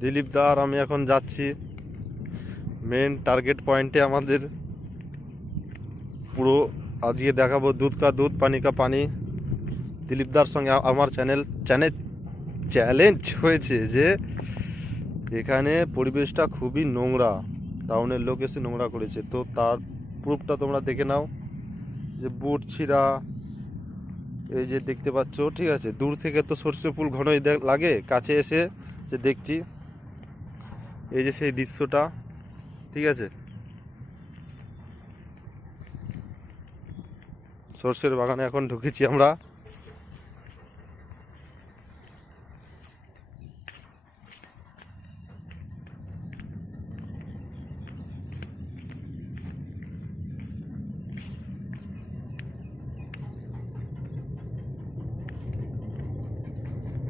দিলীপ দা আর আমি এখন যাচ্ছি মেন টার্গেট পয়েন্টে। আমাদের পুরো আজকে দেখাবো দুধ কা দুধ পানি কা পানি। দিলীপ দার সঙ্গে আমার চ্যালেঞ্জ হয়েছে যে এখানে পরিবেশটা খুবই নোংরা, টাউনের লোক এসে নোংরা করেছে। তো তার প্রুফটা তোমরা দেখে নাও, যে বুট ছিঁড়া, এই যে দেখতে পাচ্ছ, ঠিক আছে। দূর থেকে তো সর্ষে ফুল ঘনই লাগে, কাছে এসে যে দেখছি এই যে সেই দৃশ্যটা, ঠিক আছে। সর্ষের বাগানে এখন ঢুকেছি আমরা।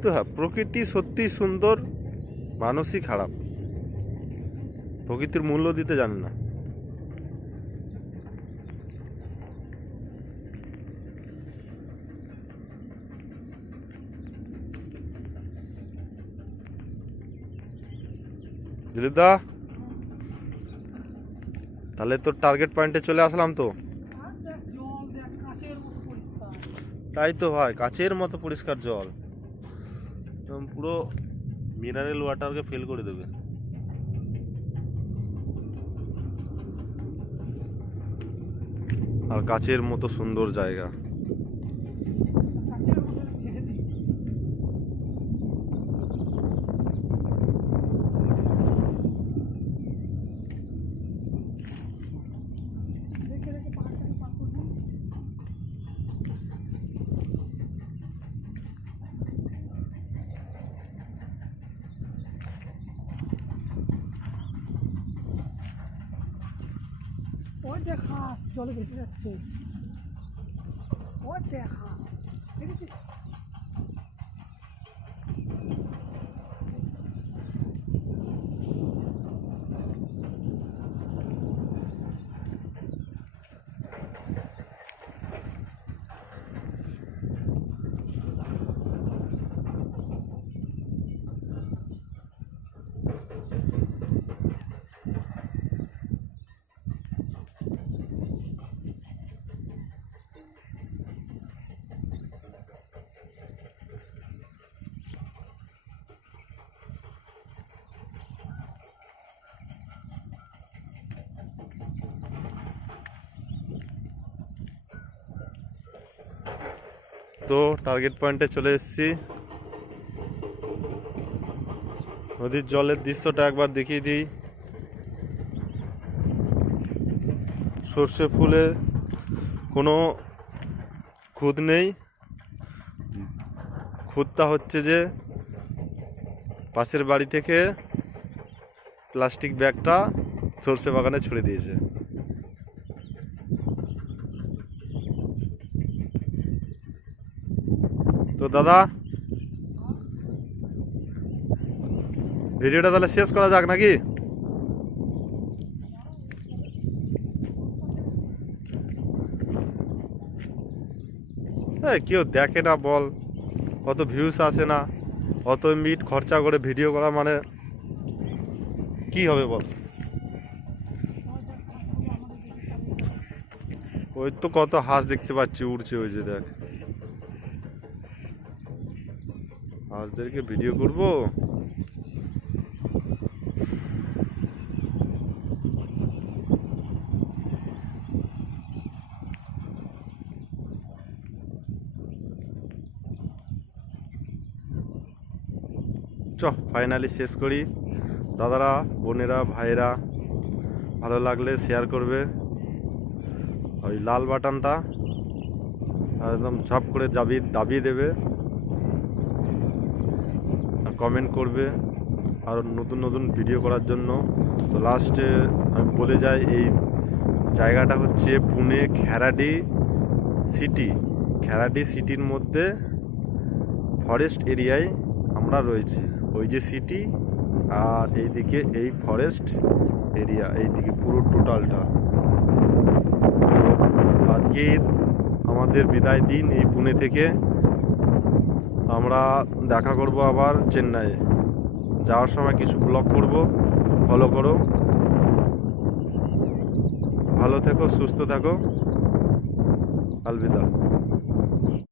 তো হ্যাঁ, প্রকৃতি সত্যি সুন্দর, মানুষই খারাপ, প্রকৃতির মূল্য দিতে জানে না। দিলীপ দা, তাহলে তো টার্গেট পয়েন্টে চলে আসলাম তো। তাই তো ভাই, কাচের মতো পরিষ্কার জল, একদম পুরো মিনারেল ওয়াটারকে ফেল করে দেবে। আর কাচের মতো সুন্দর জায়গা। ওই দেখাস জলে ভেসে যাচ্ছে, ওই দেখাস, দেখেছিস? তো টার্গেট পয়েন্টে চলে এসেছি। নদীর জলের দৃশ্যটা একবার দেখিয়ে দিই। সর্ষে ফুলে কোনো খুদ নেই, খুদটা হচ্ছে যে পাশের বাড়ি থেকে প্লাস্টিক ব্যাগটা সর্ষে বাগানে ছুড়ে দিয়েছে। তো দাদা, ভিডিওটা তাহলে শেষ করা যাক নাকি? কেউ দেখে না বল, অত ভিউস আসে না, অত মিট খরচা করে ভিডিও করা মানে কি হবে বল? ওই তো কত হাঁস দেখতে পাচ্ছি উড়ছে, ওই যে দেখ, হাঁসদেরকে ভিডিও করবো। ফাইনালি শেষ করি। দাদারা, বোনেরা, ভাইরা, ভালো লাগলে শেয়ার করবে, ওই লাল বাটনটা একদম ঝপ করে দাবিয়ে দেবে, আর কমেন্ট করবে আর নতুন নতুন ভিডিও করার জন্য। তো লাস্টে আমি বলে যাই, এই জায়গাটা হচ্ছে পুনে খেরাডি সিটি। খেরাডি সিটির মধ্যে ফরেস্ট এরিয়ায় আমরা রয়েছি। ওই যে সিটি আর এইদিকে এই ফরেস্ট এরিয়া, এইদিকে পুরো টোটালটা। আজকের আমাদের বিদায় দিন এই পুনে থেকে। আমরা দেখা করব আবার চেন্নাইয়ে। যাওয়ার সময় কিছু ব্লগ করব, ফলো করো। ভালো থেকো, সুস্থ থাকো। আলবিদা।